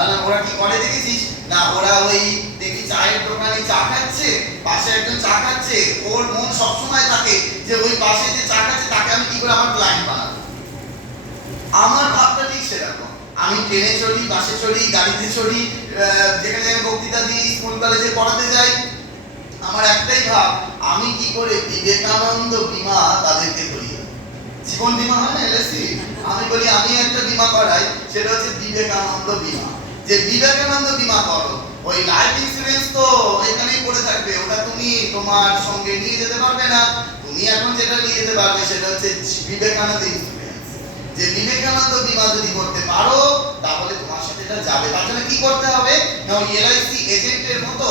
আর ওরা কি করে দেখেছিস? না, ওরা ওই দেখি চায়ের দোকানে চা খাচ্ছে, পাশে একজন চা খাচ্ছে, ওর মন সবসময় থাকে যে ওই পাশে যে চা খাচ্ছে, তাকে আমি কি করে আমার ক্লায়েন্ট বানাবো? আমার ভাবটা ঠিক সেরকম। আমি ট্রেনে চড়ি, বাসে চড়ি, গাড়িতে চড়ি যেখানে আমি বক্তৃতা দিই, স্কুল কলেজে পড়াতে যাই। আমার একটাই ভাব, আমি কি করে বিবেকানন্দ বীমা তাদেরকে দেব? জীবন বীমা হয় না এলএসি আমি বলি, আমি একটা বীমা করাই, সেটা হচ্ছে বিবেকানন্দ বীমা। যে বিবেকানন্দ বীমা করো, ওই লাইফ ইন্স্যুরেন্স তো এখানেই পড়ে থাকবে, ওটা তুমি তোমার সঙ্গে নিয়ে যেতে পারবে না। তুমি এখন যেটা নিয়ে যেতে পারবে সেটা হচ্ছে বিবেকানন্দ ইন্স্যুরেন্স যে বিবেকানন্দ বীমা যদি করতে পারো, তাহলে তোমার সাথে এটা যাবে। তার জন্য কি করতে হবে? না এলআইসি এজেন্টের মতো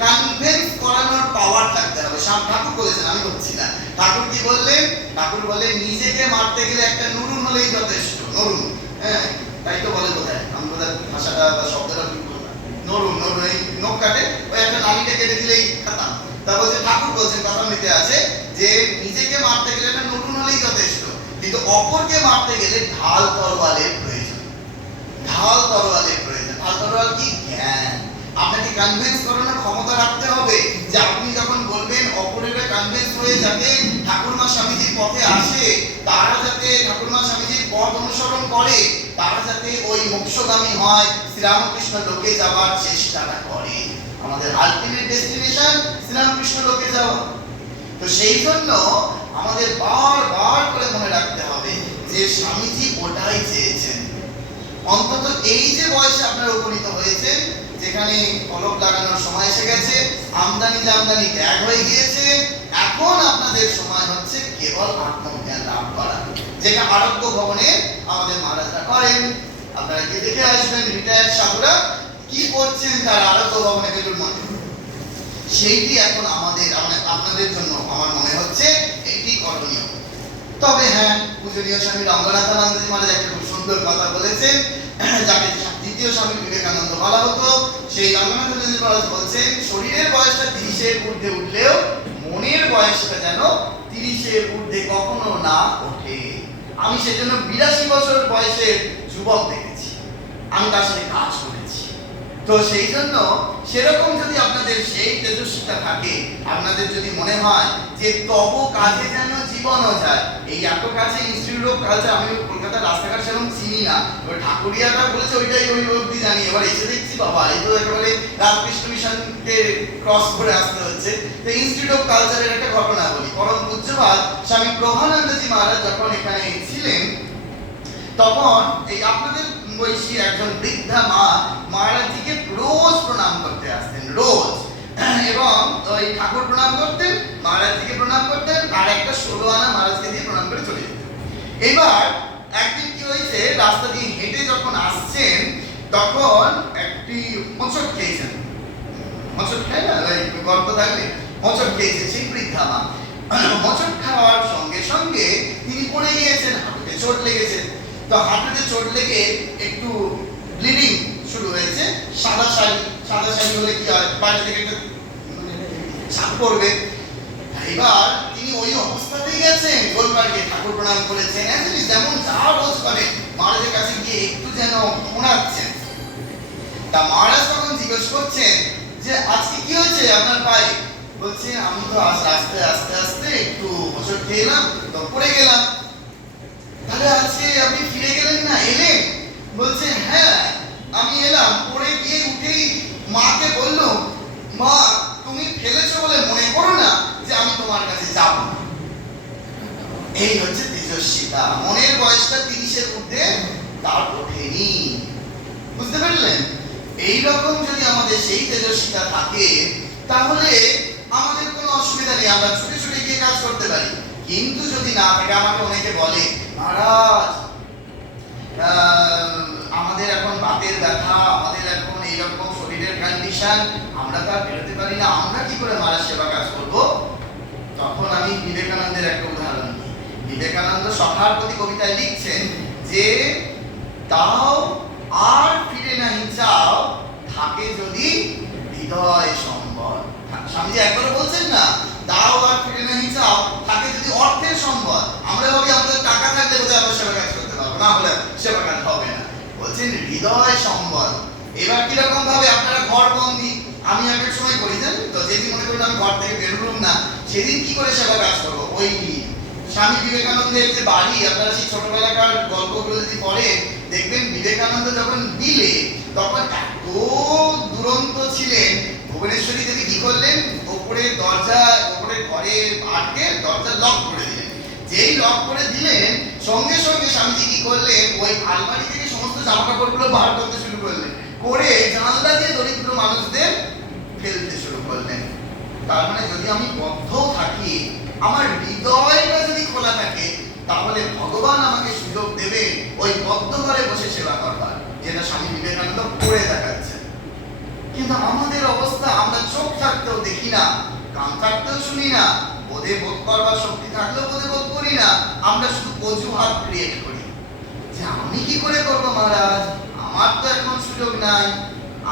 কনভিন্স করানোর পাওয়ার থাকতে হবে। শাম, ঠাকুর বলেছেন, আমি বলছি না। ঠাকুর কি বললেন? ঠাকুর বলে নিজেকে মারতে গেলে একটা নুরুন হলেই যথেষ্ট, নরুন হ্যাঁ? তাই তো বলে বোধহয় আমি বোধহয় ভাষাটা বা শব্দটা বললাম নরুন নরুন এই নখ কাটে, ওই একটা নালিটা কেটে দিলেই খাতাম তা বলছে, ঠাকুর বলছেন কথা নিতে আছে যে নিজেকে মারতে গেলে একটা নরুন হলেই যথেষ্ট। কিন্তু অপরকে মারতে গেলে ঢাল তরোয়ালের প্রয়োজন। ঢাল তরোয়ালের প্রয়োজন। ঢাল তরোয়াল কি? জ্ঞান। আপনাকে কনভিন্স করানোর ক্ষমতা রাখতে হবে যে আপনি যখন বলবেন, অপরেরা কনভিন্স হয়ে যাতে ঠাকুরমা স্বামীজির পথে আসে, তারা যাতে ঠাকুরমা স্বামীজির পথ অনুসরণ করে তারা যাতে ওই মোক্ষগামী হয়, শ্রীরামকৃষ্ণ লোকে যাওয়ার চেষ্টাটা করে। আমাদের আলটিমেট ডেস্টিনেশন শ্রীরামকৃষ্ণ লোকে যাওয়া। তো সেই জন্য আমাদের করে মনে রাখতে হবে যে স্বামীজি ওটাই চেয়েছেন। অন্তত এই যে বয়সে আপনারা উপনীত হয়েছেন, যেখানে কলক লাগানোর সময় এসে গেছে, আমদানি জামদানি হয়ে গিয়েছে, এখন আপনাদের সময় হচ্ছে কেবল যেটা আরোগ্য ভবনে আমাদের মহারাজরা করেন। আপনারা কি দেখে আসবেন রিটায়ার্ড সাধুরা কি করছেন তার আরোগ্য ভবনে বেলুর মধ্যে সেইটি এখন আমাদের আপনাদের জন্য আমার মনে হচ্ছে এটি করণীয়। তবে হ্যাঁ পূজনীয় স্বামী রঙ্গনাথানন্দজি মহারাজ একটা খুব সুন্দর কথা বলেছেন। যাকে দ্বিতীয় স্বামী বিবেকানন্দ বলা হতো, সেই রঙ্গনাথানন্দজি মহারাজ বলছেন, শরীরের বয়সটা তিরিশের ঊর্ধ্বে উঠলেও মনের বয়সটা যেন তিরিশের ঊর্ধ্বে কখনো না ওঠে। আমি সেজন্য বিরাশি বছর বয়সের যুবক দেখেছি। আমি তার সাথে কাজ করেছি তো সেই জন্য সেরকম যদি আপনাদের সেই তেজস্বিতা থাকে, আপনাদের যদি মনে হয় যে তব কাজে যেন জীবনও যায়, এই এত কাছে ইনস্টিটিউট অফ কালচার আমি কলকাতার রাস্তাঘাট সেরকম চিনি না ওই ঠাকুরিয়াটা বলেছে ওইটাই ওই অব্দি জানি, এবার এসে দেখছি বাবা, এই তো একেবারে রামকৃষ্ণ মিশনকে ক্রস করে আসতে হচ্ছে। তো ইনস্টিটিউট অফ কালচারের একটা ঘটনা বলি। পরম পূজ্যপাল স্বামী প্রভানন্দজি মহারাজ যখন এখানে ছিলেন, তখন এই আপনাদের বয়সী একজন বৃদ্ধা মা মহারাজজিকে রোজ প্রণাম করতে আসতেন, রোজ। এবং ওই ঠাকুর প্রণাম করতেন মহারাজজিকে প্রণাম করতেন, আর একটা ষোলো আনা মহারাজকে দিয়ে প্রণাম করে চলে যেতেন। এবার একদিন কি হয়েছে, রাস্তা দিয়ে হেঁটে যখন আসছেন, তখন একটি মোচট খেয়েছেন। মোচট খায় না? গল্প থাকলে। মোচট খেয়েছে সেই বৃদ্ধা মা। মোচট খাওয়ার সঙ্গে সঙ্গে তিনি পড়ে গিয়েছেন, হাঁটুতে চোট লেগেছে। তো হাঁটুতে চোট লেগে একটু ব্লিডিং শুরু হয়েছে। সাদা শাড়ি সাদা শাড়ি হলে কি হয়? বাইরে থেকে একটা মানে ছাপ পড়বে। এবার তিনি ওই অবস্থাতেই গেছেন গোলবার্গে ঠাকুর প্রণাম করেছেন। যেমন যা রোজ করে, মহারাজের কাছে গিয়ে একটু যেন শোনাচ্ছেন তা মহারাজ তখন জিজ্ঞেস করছেন যে, আজকে কি হয়েছে আপনার পায়ে? বলছে আমি তো আজ রাস্তায়, আস্তে আস্তে একটু বছর খেয়ে এলাম, তো পড়ে গেলাম তাহলে আজকে আপনি ফিরে গেলেন না এলেন বলছে হ্যাঁ আমি এলাম। পড়ে গিয়ে উঠেই মাকে বলল, মা, তুমি ফেলেছো বলে মনে করো না যে আমি তোমার কাছে যাব। এই হচ্ছে তেজস্বিতা। মনের বয়সটা তিরিশের মধ্যে তার ওঠেনি। বুঝতে পারলেন? এই রকম যদি আমাদের সেই তেজস্বিতা থাকে, তাহলে আমাদের কোনো অসুবিধা নেই। আমরা ছুটে ছুটে গিয়ে কাজ করতে পারি। কিন্তু যদি না থাকে, আমাকে অনেকে বলে, মহারাজ আমাদের এখন বাতের ব্যথা, আমাদের এখন এইরকম শরীরের কন্ডিশন আমরা তো আর বেরোতে পারি না, আমরা কি করে মারা সেবা কাজ করব? তখন আমি বিবেকানন্দের একটা উদাহরণ দিই। বিবেকানন্দ সখার প্রতি কবিতায় লিখছেন যে তাও আর ফিরে নাহি চাও, থাকে যদি হৃদয় সম্বল। স্বামীজি একবারও বলছেন না, দাও আর ফিরে নাহি চাও, থাকে যদি অর্থের সম্বল। আমরা ভাবি আমাদের টাকা থাকলে বোধহয় আমরা সেবা কাজ করতে না হলে সেবা কাজ হবে না বলছেন হৃদয় সম্বল এবার কীরকম ভাবে আপনারা ঘর বন্দি আমি এক এক সময় করি জানেন তো যেদিন মনে করি আমি ঘর থেকে বেরোলাম না সেদিন কি করে সেবা কাজ করব ওই স্বামী বিবেকানন্দের যে বাড়ি আপনারা সেই ছোটবেলাকার গল্পগুলো যদি পড়ে দেখবেন বিবেকানন্দ যখন দিলে তখন এত দুরন্ত ছিলেন ভুবনেশ্বরী দেবী কি করলেন ওপরে দরজা ওপরে ঘরে আটকে দরজা লক করে দিলেন যেই লক করে দিলেন সঙ্গে সঙ্গে স্বামীজি কি করলেন? ওই আলমারি থেকে সমস্ত জামা কাপড়গুলো বার করতে শুরু করলেন। করে জানলা দিয়ে দরিদ্র মানুষদের ফেলতে শুরু করলেন। তার মানে যদি আমি বদ্ধ থাকি, আমার হৃদয়টা যদি খোলা থাকে, তাহলে ভগবান আমাকে সুযোগ দেবে ওই বদ্ধ ঘরে বসে সেবা করবার, যেটা স্বামী বিবেকানন্দ করে দেখাচ্ছে কিন্তু আমাদের অবস্থা, আমরা চোখ থাকতেও দেখি না, কান থাকতেও শুনি না বোধে বোধ করবার শক্তি থাকলেও বোধে বোধ করি না, আমরা শুধু অজুহাত ক্রিয়েট করি। যে আমি কি করে করব মহারাজ? আমার তো এখন সুযোগ নাই।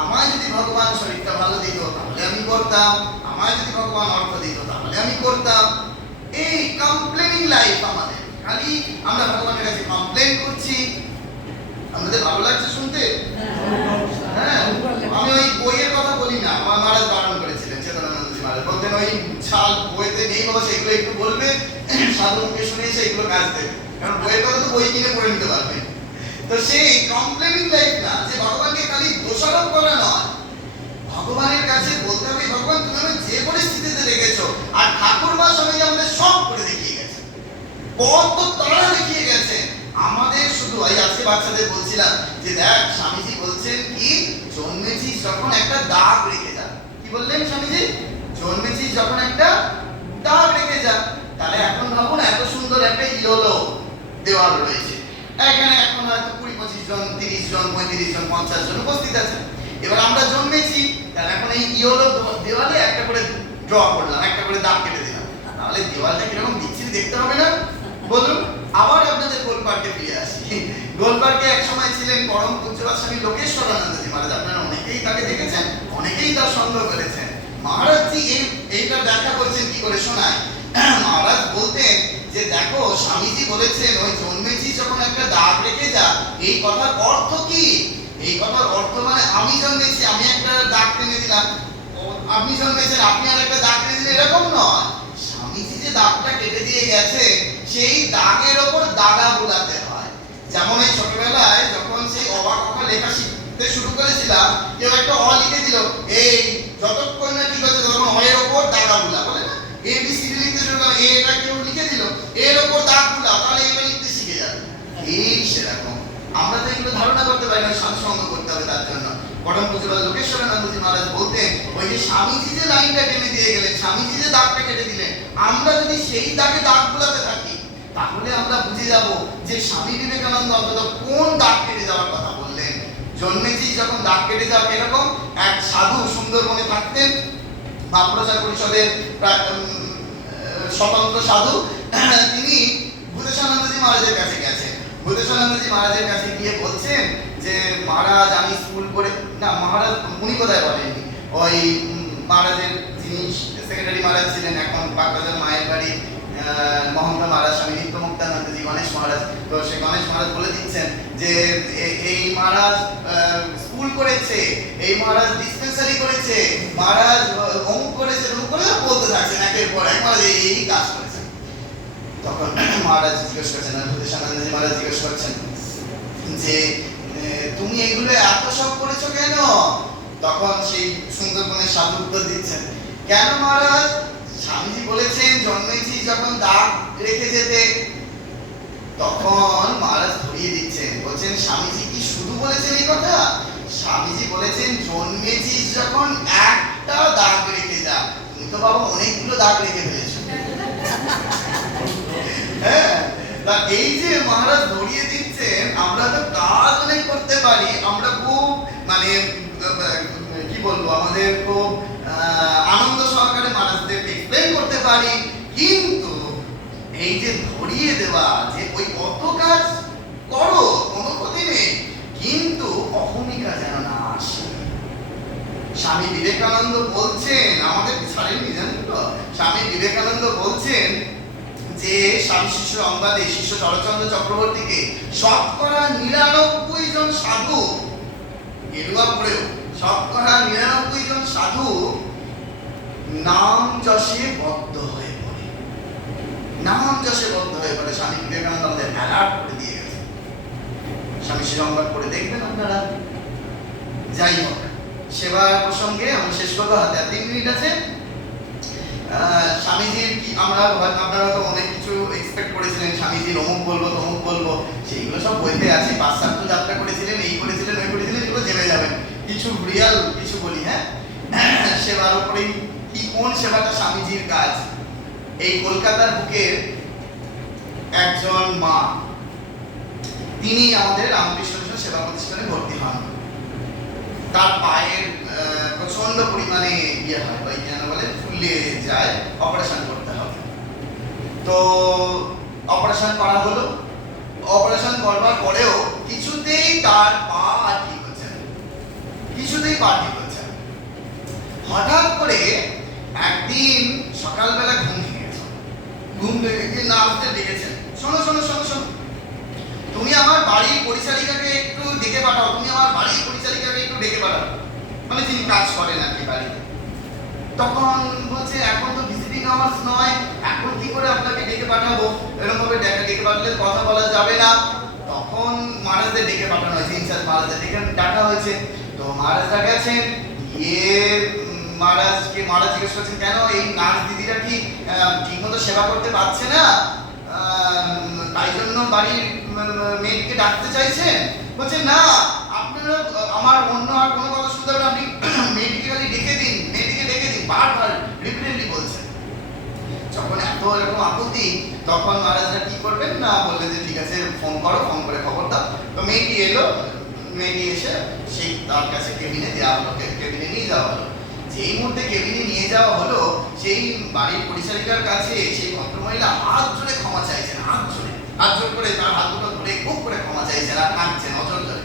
আমায় যদি ভগবান শরীরটা ভালো দিত, তাহলে আমি করতাম। আমায় যদি ভগবান অর্থ দিত, তাহলে আমি করতাম। এই কমপ্লেনিং লাইফ আমাদের। খালি আমরা ভগবানের কাছে কমপ্লেন করছি। আমাদের ভালো লাগছে শুনতে হ্যাঁ আমি ওই বইয়ের কথা বলি না আমার মহারাজ বারণ করেছিলেন চেতনানন্দজি মহারাজ বলতেন ওই ছাল বইতে নেই বাবা সেগুলো একটু বলবে সাধু মুখে শুনিয়েছে এগুলো কাজ দেবে। কারণ বইয়ের কথা তো বই কিনে পড়ে নিতে পারবে। তো সেই কমপ্লেনিং লাইফ না, যে ভগবানকে খালি দোষারোপ করা নয়। ভগবানের কাছে বলতে হবে, ভগবান, তুমি আমায় যে পরিস্থিতিতে রেখেছো, আর ঠাকুর মা সবাই আমাদের সব করে দেখিয়ে গেছে কত তারা দেখিয়ে গেছে আমাদের শুধু, ওই আজকে বাচ্চাদের বলছিলাম, যে দেখ, স্বামীজি বলছেন কি জন্মেছিস যখন একটা দাগ রেখে যা। কি বললেন স্বামীজি? জন্মেছিস যখন একটা দাগ রেখে যা। তাহলে এখন ভাবুন এত সুন্দর একটা ইয়োলো দেওয়াল রয়েছে। এখানে এখন হয়তো কুড়ি, পঁচিশ জন, তিরিশ জন, পঁয়ত্রিশ জন, পঞ্চাশ জন উপস্থিত আছে। এবার আমরা জন্মেছি, তাহলে এখন এই ইয়োলো দেওয়ালে একটা করে ড্র করলাম, একটা করে দাগ কেটে দিলাম। তাহলে দেওয়ালটা কীরকম বিচ্ছিরি দেখতে হবে না? বলুন, আবার আপনাদের গোলপার্কে ফিরে আসি। গোলপার্কে এক সময় ছিলেন পরম পূজ্যবাদ স্বামী লোকেশ্বরানন্দজি মহারাজ। আপনারা অনেকেই তাকে দেখেছেন, অনেকেই তার সন্দেহ করেছেন। মহারাজজি এই এইটা ব্যাখ্যা করছেন কি করে শোনায়? মহারাজ বলতেন যে, দেখো, স্বামীজি বলেছেন, ওই জন্মেছিস যখন একটা দাগ রেখে যা, এই কথার অর্থ কি? এই কথার অর্থ মানে আমি জন্মেছি, আমি একটা দাগ টেনে দিলাম। আপনি জন্মেছেন, আপনি আর একটা দাগ টেনে দিলেন, এরকম নয়। স্বামীজি যে দাগটা কেটে দিয়ে গেছে, সেই দাগের ওপর দাগা বোলাতে হয়। যেমন এই ছোটবেলায় যখন সেই অবাক অকা লেখা শিখতে শুরু করেছিলাম কেউ একটা অ লিখে দিল, এই, যতক্ষণ না ঠিক আছে ততক্ষণ অ এর ওপর দাগা বোলা। বলে না, এ বি সি ডি লিখতে শুরু করলাম এ এটা কেউ লিখে দিল এর ওপর দাগ বোলা তাহলে এটা লিখতে শিখে যাবে এই সেরকম। আমরা তো এগুলো ধারণা করতে পারি না সৎসঙ্গ করতে হবে তার জন্য। পরম পূজ্যপাল লোকেশ্বরানন্দজি মহারাজ বলতেন, ওই যে স্বামীজি যে লাইনটা টেনে দিয়ে গেলেন, স্বামীজি যে দাগটা কেটে দিলেন, আমরা যদি সেই দাগে দাগ বোলাতে থাকি, তাহলে আমরা বুঝে যাব যে স্বামী বিবেকানন্দ অন্তত কোন দাগ কেটে যাওয়ার কথা বললেন। জন্মেছি যখন দাগ কেটে যাওয়া এরকম, এক সাধু সুন্দরবনে থাকতেন ভাবপ্রচার পরিষদের প্রা- স্বতন্ত্র সাধু তিনি ভূতেশানন্দজি মহারাজের কাছে গেছেন। ভূতেশানন্দজি মহারাজের কাছে গিয়ে বলছেন যে, মহারাজ, আমি স্কুল করে না, মহারাজ, উনি কোথায় বলেননি? ওই মহারাজের যিনি সেক্রেটারি মহারাজ ছিলেন এখন বাগবাজার মায়ের বাড়ি মহন্ত মহারাজ, স্বামী নিত্য মুক্তানন্দজি গণেশ মহারাজ। তো সে গণেশ মহারাজ বলে দিচ্ছেন যে এই মহারাজ স্কুল করেছে, এই মহারাজ ডিসপেন্সারি করেছে, মহারাজ অমুক করেছে অমুক করে বলতে থাকছেন একের পর এক, মহারাজ, এই কাজ করেছেন তখন মহারাজ জিজ্ঞেস করছেন ভূতেশানন্দজি মহারাজ জিজ্ঞেস করছেন যে তুমি এগুলো এত সব করেছ কেন? তখন সেই সুন্দরবনের সাধু উত্তর দিচ্ছেন, কেন মহারাজ? স্বামীজি বলেছেন, জন্মেছি যখন দাগ রেখে যেতে। তখন মহারাজ ধরিয়ে দিচ্ছেন, বলছেন, স্বামীজি কি শুধু বলেছেন এই কথা? স্বামীজি বলেছেন জন্মেছিস যখন একটা দাগ রেখে যা। তুমি তো বাবা অনেকগুলো দাগ রেখে ফেলেছো। হ্যাঁ তা এই যে মহারাজ ধরিয়ে দিচ্ছেন, আমরা তো কাজ অনেক করতে পারি, আমরা খুব মানে কি বলব, আমাদের খুব আনন্দ সহকারে এক্সপ্লেন করতে পারি। কিন্তু এই যে ধরিয়ে দেওয়া, যে ওই কাজ করো, কোনো ক্ষতি নেই। কিন্তু অহমিকা যেন না আসে। স্বামী বিবেকানন্দ বলছেন, আমাদের ছাড়েননি জানেন তো? স্বামী বিবেকানন্দ বলছেন যে স্বামী শিষ্য অঙ্গাদে শিষ্য শরৎচন্দ্র চক্রবর্তীকে শতকরা নিরানব্বই জন সাধু গেরুয়া পড়েও শতকরা নিরানব্বই জন সাধু নাম যশে বদ্ধ হয়ে পড়ে। নাম যশে বদ্ধ হয়ে পড়ে। স্বামী বিবেকানন্দ আমাদের অ্যালার্ট করে দিয়ে গেছে। স্বামী শ্রীরঙ্গন করে দেখবেন আপনারা। যাই হোক, সেবার প্রসঙ্গে আমি শেষ করব। হাতে আর তিন মিনিট আছে। স্বামীজির কি আমরা আপনারা তো অনেক কিছু এক্সপেক্ট করেছিলেন স্বামীজির অমুক বলব, তমুক বলব, সেইগুলো সব বইতে আছে, পাশ্চাত্য যাত্রা করেছিলেন, এই করেছিলেন, ওই করেছিলেন, এগুলো জেনে যাবেন। কিছু রিয়াল কিছু বলি হ্যাঁ? সেবার উপরেই কি কোন সেবাটা স্বামীজির কাজ? এই কলকাতার বুকের একজন মা, তিনি আমাদের রামকৃষ্ণ সেবা প্রতিষ্ঠানে ভর্তি হন। তার পায়ের প্রচণ্ড পরিমাণে ইয়ে হয় ওই যেন বলে ফুলে যায় অপারেশন করতে হবে। তো অপারেশন করা হলো। অপারেশন করবার পরেও কিছুতেই তার পা আর ঠিক হচ্ছে কিছুতেই পা ঠিক হচ্ছে হঠাৎ করে একদিন সকালবেলা ঘুম ভেঙে গেছে। ঘুম ভেঙে গিয়ে নার্সকে ডেকেছেন শোনো শোনো শোনো শোনো। তুমি আমার বাড়ির পরিচারিকাকে একটু ডেকে পাঠাও তুমি আমার বাড়ির পরিচারিকাকে একটু ডেকে পাঠাও মানে তিনি কাজ করেন আর কি বাড়িতে তখন বলছে, এখন তো ভিজিটিং আওয়ার্স নয়, এখন কি করে আপনাকে ডেকে পাঠাবো? এরকম ভাবে ডেকে ডেকে পাঠালে কথা বলা যাবে না। তখন মহারাজদের ডেকে পাঠানো হয়েছে, ইনচার্জ মহারাজদের ডেকে ডাকা হয়েছে। তো মহারাজরা গেছেন, গিয়ে মহারাজকে মহারাজ জিজ্ঞেস করছেন, কেন এই নার্স দিদিরা কি ঠিকমতো সেবা করতে পারছে না? তাই জন্য বাড়ির মেয়েকে ডাকতে চাইছেন? বলছে, না, আপনারা, আমার অন্য আর কোনো কথা না আপনি দিন দিন, বারবার রিপিটেডলি বলছেন। যখন এত এরকম আপত্তি, তখন মহারাজরা কি করবেন না যে, ঠিক আছে ফোন করো ফোন করে খবর দাও। তো মেয়েটি এলো, মেয়েটি এসে সেই তার কাছে কেবিনে দেওয়া হলো কেবিনে নিয়ে যাওয়া হলো। যেই মুহূর্তে কেবিনে নিয়ে যাওয়া হলো, সেই বাড়ির পরিচারিকার কাছে সেই ভদ্রমহিলা হাত জোরে ক্ষমা চাইছেন, হাত জোরে। হাত জোর করে তার হাত দুটো ধরে খুব করে ক্ষমা চাইছেন আর কাঁদছেন অজর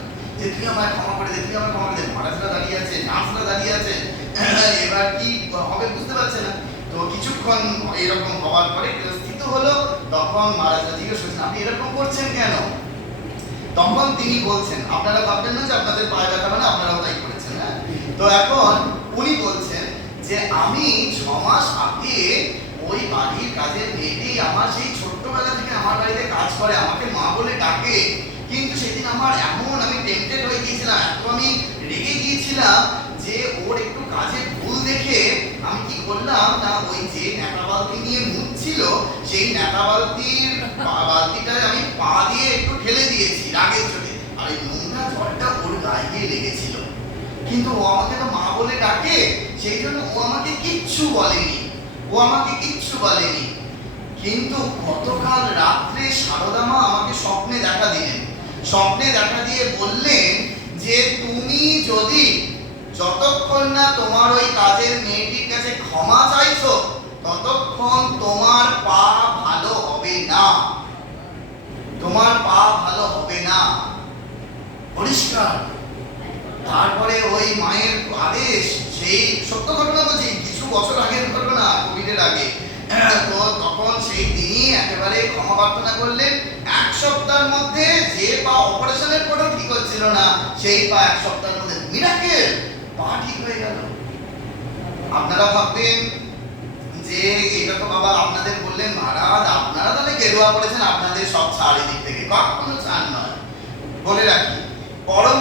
যে আমায় ক্ষমা করে দে আমায় ক্ষমা করে। দে দাঁড়িয়ে আছে, নার্সরা দাঁড়িয়ে আছে। এবার কি হবে বুঝতে পারছে না। তো কিছুক্ষণ এরকম হওয়ার পরে স্থিত হলো, তখন মহারাজরা জিজ্ঞেস করছেন আপনি এরকম করছেন কেন? তখন তিনি বলছেন, আপনারা ভাববেন না যে আপনাদের পায়ে ব্যথা মানে আপনারাও তাই করেছেন হ্যাঁ? তো এখন উনি বলছেন যে, আমি ছ মাস আগে ওই বাড়ির কাজের মেয়েটি আমার সেই ছোট্টবেলা থেকে আমার বাড়িতে কাজ করে। আমাকে মা বলে ডাকে। কিন্তু সেদিন আমার এমন আমি টেম্পটেড হয়ে গিয়েছিলাম, এত আমি রেগে গিয়েছিলাম যে ওর একটু কাজে ভুল দেখে আমি কি করলাম? না, ওই যে নেতা বালতি নিয়ে মুছছিল সেই নেতা বালতির বালতিটায় আমি পা দিয়ে একটু ঠেলে দিয়েছি রাগের চোখে আর ওই নোংরা জলটা ওর গায়ে গিয়ে লেগেছিল। কিন্তু ও আমাকে তো মা বলে ডাকে, সেই জন্য ও আমাকে কিচ্ছু বলেনি। ও আমাকে কিচ্ছু বলেনি। কিন্তু গতকাল রাত্রে সারদা মা আমাকে স্বপ্নে দেখা দিলেন। স্বপ্নে দেখা দিয়ে বললেন যে তুমি যদি যতক্ষণ না তোমার ওই কাজের মেয়েটির কাছে ক্ষমা চাইছো, ততক্ষণ তোমার পা ভালো হবে না। তোমার পা ভালো হবে না। পরিষ্কার। তারপরে ওই মায়ের আদেশ, সেই সত্য ঘটনা বলছি কিছু বছর আগের ঘটনা কোভিডের আগে। তো তখন সেই তিনি একেবারে ক্ষমা প্রার্থনা করলেন। এক সপ্তাহের মধ্যে যে পা অপারেশনের পরেও ঠিক হচ্ছিল না, সেই পা এক সপ্তাহের মধ্যে মিরাকেল পা ঠিক হয়ে গেল। আপনারা ভাববেন যে এটা তো বাবা আপনাদের বললেন, মহারাজ, আপনারা তাহলে গেরুয়া পড়েছেন, আপনাদের সব ছাড় এদিক থেকে। কখনো ছাড় নয়। বলে রাখি, পরম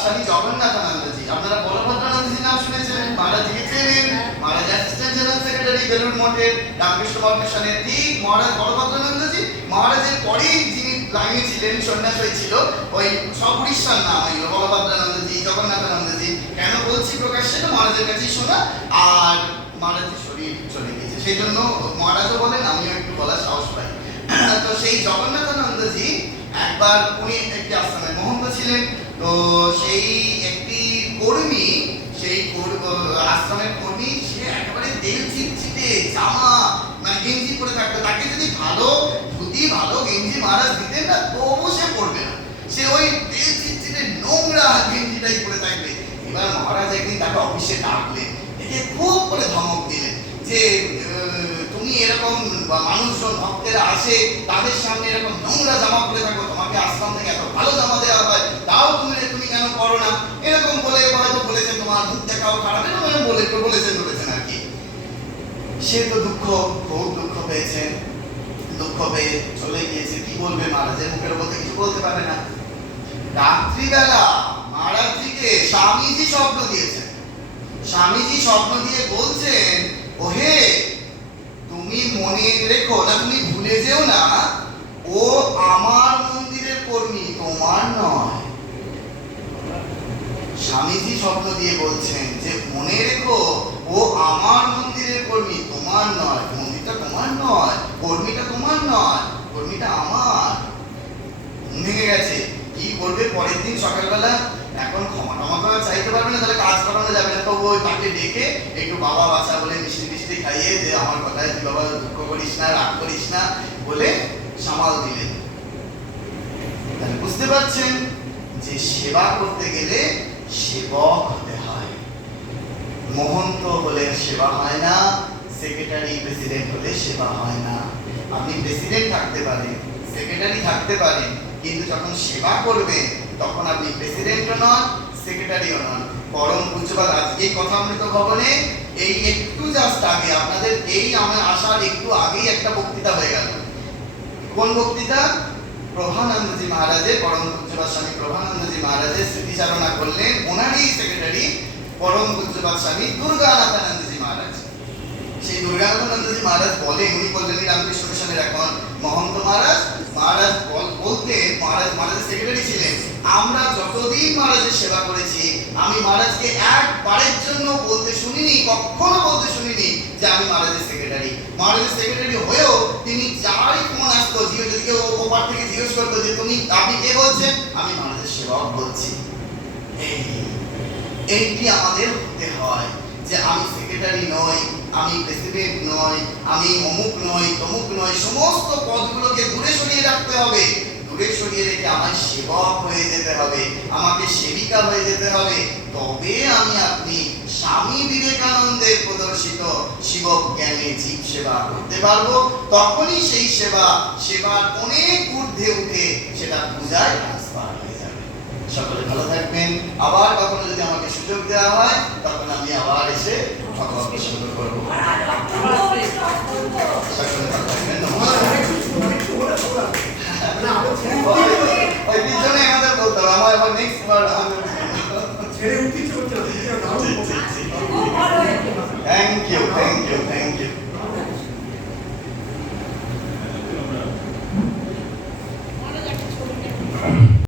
স্বামী জগন্নাথানন্দজি আপনারা বলভদ্রানন্দজির নাম শুনেছিলেন মহারাজ লিখেছিলেন Maharaj assistant general secretary Belur মঠের রামকৃষ্ণ মঠমিশনের ঠিক মহারাজ বলভদ্রানন্দজি মহারাজের পরেই যিনি লাইনে ছিলেন সন্ন্যাস হয়েছিল ওই সব উড়িষ্যার নাম, ওই বলভদ্রানন্দজি, জগন্নাথানন্দজি, কেন বলছি প্রকাশ্যে তো মহারাজের কাছেই শোনা, আর মহারাজের শরীর চলে গেছে। সেই জন্য মহারাজও বলেন, আমিও একটু বলার সাহস পাই। তো সেই জগন্নাথানন্দজি একবার উনি একটি আশ্রমের মহন্ত ছিলেন। তো সেই একটি কর্মী সেই আশ্রমের কর্মী, সে একেবারে তেল চিটচিটে জামা মানে গেঞ্জি পরে থাকতো। তাকে যদি ভালো ধুতি, ভালো গেঞ্জি মহারাজ দিতেন না, তবু সে পড়বে না। সে ওই তেল চিটচিটে নোংরা গেঞ্জিটাই পরে থাকবে। এবার মহারাজ একদিন তাকে অফিসে ডাকলেন। একে খুব করে ধমক দিলেন যে তুমি এরকম মানুষজন, ভক্তেরা আসে, তাদের সামনে এরকম নোংরা জামা পরে থাকো। তোমাকে আশ্রম থেকে এত ভালো জামা দেওয়া হয়। তাও তুমি তুমি কেন করো না? এরকম বলে হয়তো বলেছেন, তোমার মুখ দেখাও খারাপ। এরকম বলে বলেছেন বলেছেন আর কি। সে তো দুঃখ খুব দুঃখ দুঃখ পেয়ে চলে গিয়েছে। কি বলবে মহারাজের মুখের বলতে কিছু বলতে না। রাত্রিবেলা স্বামীজি স্বপ্ন স্বামীজি স্বপ্ন দিয়ে বলছেন, ওহে, তুমি মনে রেখো না, তুমি ভুলে যেও না, ও আমার মন্দিরের কর্মী, তোমার নয়। স্বামীজি স্বপ্ন দিয়ে বলছেন যে, মনে রেখো, ও আমার মন্দিরের কর্মী, তোমার নয়। মন্দিরটা তোমার নয়, কর্মীটা তোমার নয়, কর্মীটা আমার। ভেঙে গেছে। কি করবে পরের দিন সকালবেলা? এখন ক্ষমা টমা আর চাইতে পারবে না, তাহলে কাজ করানো যাবে না। তবু ওই তাকে ডেকে একটু বাবা বাসা বলে মিষ্টি মিষ্টি খাইয়ে যে, আমার কথায় তুই বাবা দুঃখ করিস না, রাগ করিস না বলে সামাল দিলেন। তাহলে বুঝতে পারছেন যে সেবা করতে গেলে সেবক হতে হয়। মহন্ত হলে সেবা হয় না সেক্রেটারি প্রেসিডেন্ট হলে সেবা হয় না। আপনি প্রেসিডেন্ট থাকতে পারেন সেক্রেটারি থাকতে পারেন, কিন্তু যখন সেবা করবেন, তখন আপনি প্রেসিডেন্টও নন সেক্রেটারিও নন। পরম পূজ্যপাত আজকে কথামৃত ভবনে এই একটু জাস্ট আগে, আপনাদের এই আমার আসার একটু আগেই একটা বক্তৃতা হয়ে গেল। কোন বক্তৃতা? প্রভানন্দজি মহারাজে পরম পূজ্যপাত স্বামী প্রভানন্দজি মহারাজের স্মৃতিচারণা করলেন, ওনারই সেক্রেটারি পরম পূজ্যপাত স্বামী দুর্গানাথানন্দজি। সেই দুর্গানাথানন্দজি মহারাজ বলেন, উনি বললেন রামকৃষ্ণ মিশনের এখন মহন্ত মহারাজ। মহারাজ বল- বলতেন মহারাজ, মহারাজের সেক্রেটারি ছিলেন, আমরা যতদিন মহারাজের সেবা করেছি, আমি মহারাজকে একবারের জন্য বলতে শুনিনি, কখনো বলতে শুনিনি যে আমি মহারাজের সেক্রেটারি মহারাজের সেক্রেটারি হয়েও তিনি যারই ফোন আসতো জিও যদি কেউ ওপার থেকে জিজ্ঞেস করতো যে তুমি, আপনি কে বলছেন? আমি মহারাজের সেবক বলছি। এই, এইটি আমাদের হতে হয় যে আমি সেক্রেটারি নই। আমি প্রেসিডেন্ট নই, আমি অমুক নই, তমুক নই, সমস্ত পদগুলোকে দূরে সরিয়ে রাখতে হবে। দূরে সরিয়ে রেখে আমায় সেবক হয়ে যেতে হবে, আমাকে সেবিকা হয়ে যেতে হবে। তবে আমি আপনি স্বামী বিবেকানন্দের প্রদর্শিত শিবক জ্ঞানে জীব সেবা করতে পারব। তখনই সেই সেবা, সেবার অনেক ঊর্ধ্বে উঠে সেটা পূজায় ট্রান্সফার হয়ে সকলে ভালো থাকবেন। আবার কখনো যদি আমাকে সুযোগ দেওয়া হয়, তখন আমি আবার এসে ভগবানকে সুন্দর করব। বলতে হবে, আমার thank you you thank you একটা ছবি